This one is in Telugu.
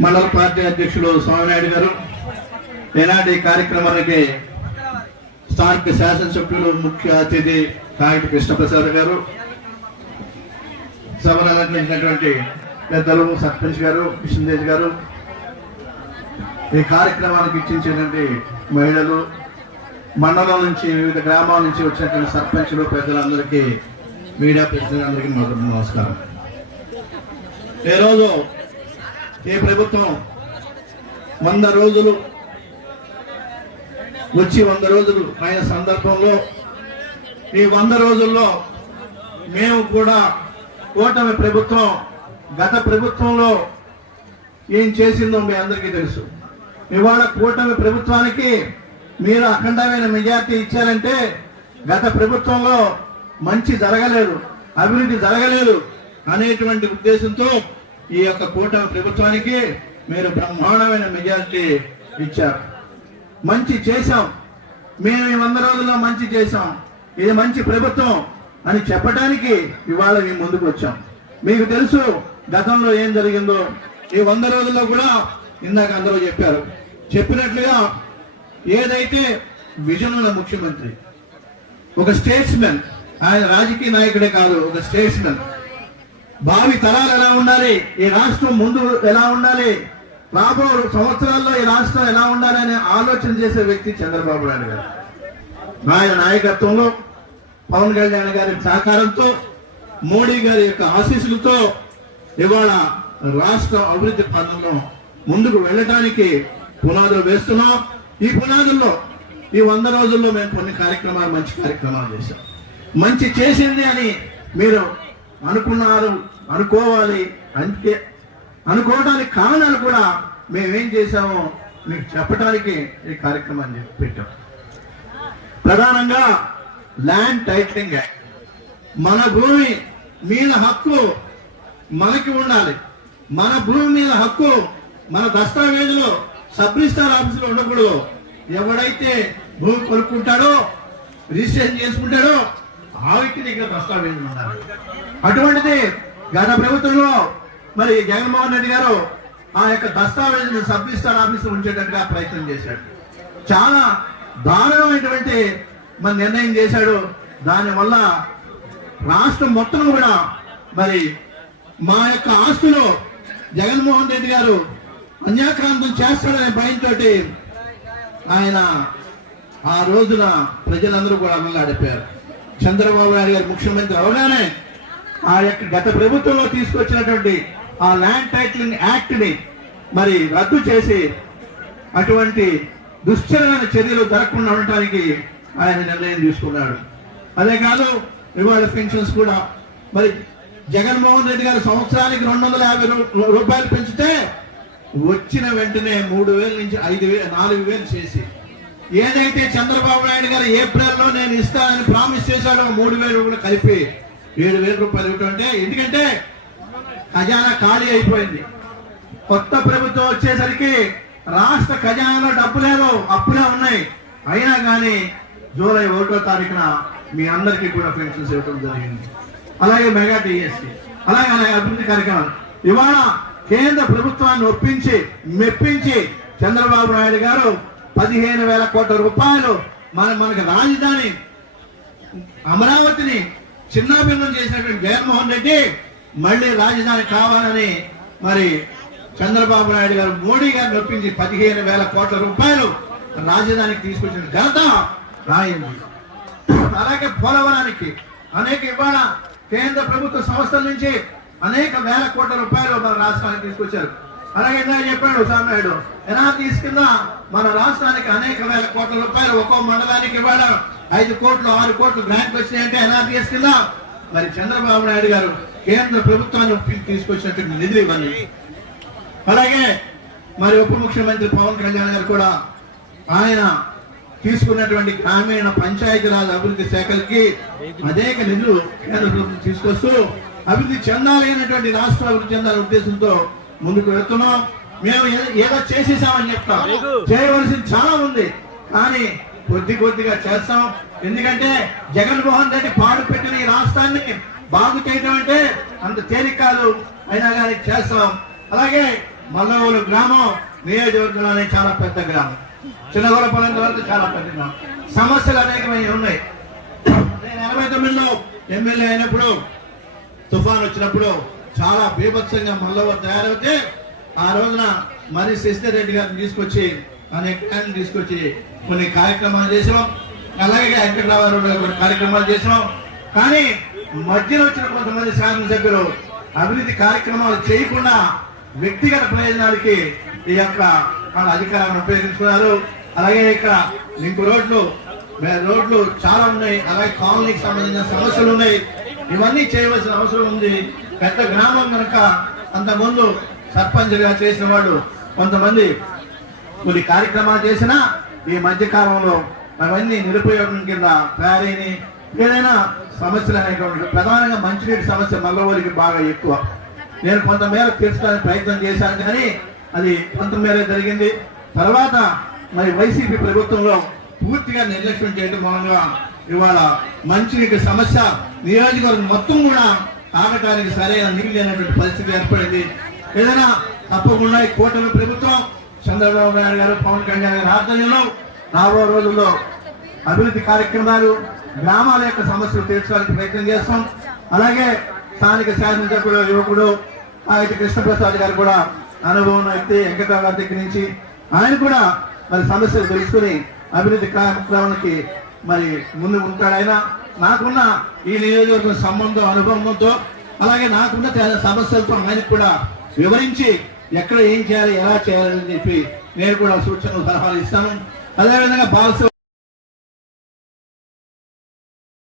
మండల పార్టీ అధ్యక్షులు స్వామినాయుడు గారు ఈనాటి కార్యక్రమానికి స్థానిక శాసనసభ్యులు ముఖ్య అతిథి కాగిటి కృష్ణప్రసాద్ గారు సభను అలంకరించినటువంటి పెద్దలు సర్పంచ్ గారు కృష్ణదేజ్ గారు ఈ కార్యక్రమానికి ఇచ్చించినటువంటి మహిళలు మండలం నుంచి వివిధ గ్రామాల నుంచి వచ్చినటువంటి సర్పంచులు పెద్దలందరికీ మీడియా ప్రతినిధులందరికీ మొదటి నమస్కారం. ఈరోజు ఈ ప్రభుత్వం వంద రోజులు వచ్చి వంద రోజులు అయిన సందర్భంలో ఈ వంద రోజుల్లో మేము కూడా కూటమి ప్రభుత్వం గత ప్రభుత్వంలో ఏం చేసిందో మీ అందరికీ తెలుసు. ఇవాళ కూటమి ప్రభుత్వానికి మీరు అఖండమైన మెజార్టీ ఇచ్చారంటే గత ప్రభుత్వంలో మంచి జరగలేదు అభివృద్ధి జరగలేదు అనేటువంటి ఉద్దేశంతో ఈ యొక్క కూటమి ప్రభుత్వానికి మీరు బ్రహ్మాండమైన మెజారిటీ ఇచ్చారు. మంచి చేశాం. మేము ఈ వంద రోజుల్లో మంచి చేశాం. ఇది మంచి ప్రభుత్వం అని చెప్పడానికి ఇవాళ మేము ముందుకు వచ్చాం. మీకు తెలుసు గతంలో ఏం జరిగిందో. ఈ వంద రోజుల్లో కూడా ఇందాక అందరూ చెప్పారు. చెప్పినట్లుగా ఏదైతే విజన్ ఉన్న ముఖ్యమంత్రి ఒక స్టేట్స్మెన్ ఆయన రాజకీయ నాయకుడే కాదు ఒక స్టేట్స్మెన్ భావి తరాలు ఎలా ఉండాలి? ఈ రాష్ట్రం ముందు ఎలా ఉండాలి? రాబో సంవత్సరాల్లో ఈ రాష్ట్రం ఎలా ఉండాలి అనే ఆలోచన చేసే వ్యక్తి చంద్రబాబు నాయుడు గారు. ఆయన నాయకత్వంలో పవన్ కళ్యాణ్ గారి సహకారంతో మోడీ గారి యొక్క ఆశీస్సులతో ఇవాళ రాష్ట్ర అభివృద్ధి పథంలో ముందుకు వెళ్ళటానికి పునాదులు వేస్తున్నాం. ఈ పునాదుల్లో ఈ వంద రోజుల్లో మేము కొన్ని కార్యక్రమాలు మంచి కార్యక్రమాలు చేశాం. మంచి చేసింది అని మీరు అనుకున్నారు. అనుకోవాలి. అందుకే అనుకోవడానికి కారణాలు కూడా మేమేం చేశామో మీకు చెప్పడానికి ఈ కార్యక్రమాన్ని పెట్టాం. ప్రధానంగా ల్యాండ్ టైటిలింగ్ యాక్ట్ మన భూమి మీద హక్కు మనకి ఉండాలి. మన భూమి మీద హక్కు మన దస్తావేజులో సబ్ రిజిస్టార్ ఆఫీసులో ఉండకూడదు. ఎవడైతే భూమి కొనుక్కుంటాడో రిజిస్ట్రేషన్ చేసుకుంటాడో ఆ వ్యక్తి దగ్గర దస్తావేజులు ఉండాలి. అటువంటిది గత ప్రభుత్వంలో మరి జగన్మోహన్ రెడ్డి గారు ఆ యొక్క దస్తావేజును సబ్ రిజిస్టార్ ఆఫీసులో ఉంచేటట్టుగా ప్రయత్నం చేశాడు. చాలా దారుణమైనటువంటి మరి నిర్ణయం చేశాడు. దానివల్ల రాష్ట్రం మొత్తం కూడా మరి మా యొక్క ఆస్తులు జగన్మోహన్ రెడ్డి గారు అన్యాక్రాంతం చేస్తాడనే భయంతో ఆయన ఆ రోజున ప్రజలందరూ కూడా అన్నలాడిపోయారు చంద్రబాబు నాయుడు గారు ముఖ్యమంత్రి అవగానే ఆ యొక్క గత ప్రభుత్వంలో తీసుకొచ్చినటువంటి ఆ ల్యాండ్ టైటిలింగ్ యాక్ట్ని మరి రద్దు చేసి అటువంటి దుశ్చరమైన చర్యలు జరగకుండా ఉండటానికి ఆయన నిర్ణయం తీసుకున్నాడు. అదే కాదు రివార్డ్ పెన్షన్స్ కూడా మరి జగన్మోహన్ రెడ్డి గారు సంవత్సరానికి రెండు వందల యాభై రూపాయలు పెంచితే వచ్చిన వెంటనే మూడు వేల నుంచి ఐదు వేలు నాలుగు వేలు చేసి. ఏదైతే చంద్రబాబు నాయుడు గారు ఏప్రిల్లో నేను ఇస్తానని ప్రామిస్ చేశాడో మూడు వేలు కూడా కలిపి ఏడు వేల రూపాయలు ఇవ్వటం అంటే ఎందుకంటే ఖజానా ఖాళీ అయిపోయింది. కొత్త ప్రభుత్వం వచ్చేసరికి రాష్ట్ర ఖజానాలో డబ్బు లేదు అప్పులే ఉన్నాయి. అయినా కానీ జూలై ఒకటో తారీఖున మీ అందరికీ కూడా పెన్షన్స్ ఇవ్వడం జరిగింది. అలాగే మెగా టీఎస్సీ అలాగే అలాగే అభివృద్ధి కార్యక్రమాలు. ఇవాళ కేంద్ర ప్రభుత్వాన్ని ఒప్పించి మెప్పించి చంద్రబాబు నాయుడు గారు పదిహేను వేల కోట్ల రూపాయలు మన మనకి రాజధాని అమరావతిని చిన్నాభిన్నం చేసినటువంటి జగన్మోహన్ రెడ్డి మళ్ళీ రాజధాని కావాలని మరి చంద్రబాబు నాయుడు గారు మోడీ గారు ఒప్పించి పదిహేను వేల కోట్ల రూపాయలు రాజధానికి తీసుకొచ్చిన ఘనత రాయింది అలాగే పోలవరానికి అనేక ఇవాళ కేంద్ర ప్రభుత్వ సంస్థల నుంచి అనేక వేల కోట్ల రూపాయలు మన రాష్ట్రానికి తీసుకొచ్చారు. అలాగే ఇందాక చెప్పాడు సామనాయుడు ఎన్ఆర్టీస్ కింద మన రాష్ట్రానికి అనేక వేల కోట్ల రూపాయలు ఒక్కో మండలానికి ఇవ్వడం ఐదు కోట్లు ఆరు కోట్లు గ్రాంట్ వచ్చినాయంటే ఎన్ఆర్టీఎస్ కింద మరి చంద్రబాబు నాయుడు గారు కేంద్ర ప్రభుత్వాన్ని ఒప్పించి తీసుకొచ్చినటువంటి నిధులు ఇవన్నీ అలాగే మరి ఉప ముఖ్యమంత్రి పవన్ కళ్యాణ్ గారు కూడా ఆయన తీసుకున్నటువంటి గ్రామీణ పంచాయతీరాజ్ అభివృద్ధి శాఖలకి అనేక నిధులు కేంద్ర ప్రభుత్వం తీసుకొస్తూ అభివృద్ధి చెందాలి అనేటువంటి రాష్ట్ర అభివృద్ధి చెందాలనే ఉద్దేశంతో ముందుకు వెళ్తున్నాం. మేము ఏదో చేసేసామని చెప్తాం. చేయవలసింది చాలా ఉంది. కానీ కొద్ది కొద్దిగా చేస్తాం. ఎందుకంటే జగన్మోహన్ రెడ్డి పాడు పెట్టిన ఈ రాష్ట్రాన్ని బాగు చేయడం అంటే అంత తేలిక కాదు. అయినా కానీ చేస్తాం. అలాగే మల్లవూరు గ్రామం నియోజకవర్గంలోనే చాలా పెద్ద గ్రామం. చిన్నగొరపల్లి వరకు చాలా పెద్ద గ్రామం. సమస్యలు అనేకమైన ఉన్నాయి. నేను ఎనభై తొమ్మిదిలో ఎమ్మెల్యే అయినప్పుడు తుఫాన్ వచ్చినప్పుడు చాలా బీభత్సంగా మల్లవారు తయారవుతే ఆ రోజున మరి శశిధర్ రెడ్డి గారిని తీసుకొచ్చి అనేక ప్లాన్ తీసుకొచ్చి కొన్ని కార్యక్రమాలు చేసాం అలాగే వెంకటరావు కొన్ని కార్యక్రమాలు చేసాం కానీ మధ్యలో వచ్చిన కొంతమంది శాసనసభ్యులు అభివృద్ధి కార్యక్రమాలు చేయకుండా వ్యక్తిగత ప్రయోజనాలకి ఈ యొక్క వాళ్ళ అధికారాన్ని ఉపయోగించుకున్నారు. అలాగే ఇక్కడ లింక్ రోడ్లు రోడ్లు చాలా ఉన్నాయి. అలాగే కాలనీకి సంబంధించిన సమస్యలు ఉన్నాయి. ఇవన్నీ చేయవలసిన అవసరం ఉంది. పెద్ద గ్రామం కనుక అంతకుముందు సర్పంచ్గా చేసిన వాళ్ళు కొంతమంది కొన్ని కార్యక్రమాలు చేసినా ఈ మధ్య కాలంలో అవన్నీ నిరుపయోగం కింద తయారైన ఏదైనా సమస్యలు అనేటువంటి ప్రధానంగా మంచినీటి సమస్య మల్లవరికి బాగా ఎక్కువ. నేను కొంతమేర తీర్చడానికి ప్రయత్నం చేశాను కానీ అది కొంతమేర జరిగింది. తర్వాత మరి వైసీపీ ప్రభుత్వంలో పూర్తిగా నిర్లక్ష్యం చేయడం మూలంగా ఇవాళ మంచినీటి సమస్య నియోజకవర్గం మొత్తం కూడా తాగటానికి సరైన నీళ్ళు లేనటువంటి పరిస్థితి ఏర్పడింది. ఏదైనా తప్పకుండా ఈ కూటమి ప్రభుత్వం చంద్రబాబు నాయుడు గారు పవన్ కళ్యాణ్ గారి ఆధ్వర్యంలో రాబో రోజుల్లో అభివృద్ధి కార్యక్రమాలు గ్రామాల యొక్క సమస్యలు తీర్చడానికి ప్రయత్నం చేస్తాం. అలాగే స్థానిక శాసనసభ్యుడు యువకుడు ఆయన కృష్ణప్రసాద్ గారు కూడా అనుభవం ఉన్న వ్యక్తి వెంకటరావు గారి దగ్గర నుంచి ఆయన కూడా మరి సమస్యలు తెలుసుకుని అభివృద్ధి కార్యక్రమానికి మరి ముందు ఉంటాడు ఆయన. నాకున్న ఈ నియోజకవర్గం సంబంధం అనుభవంతో అలాగే నాకున్న సమస్యలతో ఆయనకు కూడా వివరించి ఎక్కడ ఏం చేయాలి ఎలా చేయాలని చెప్పి నేను కూడా సూచనలు సలహాలు ఇస్తాను. అదేవిధంగా బాలశివ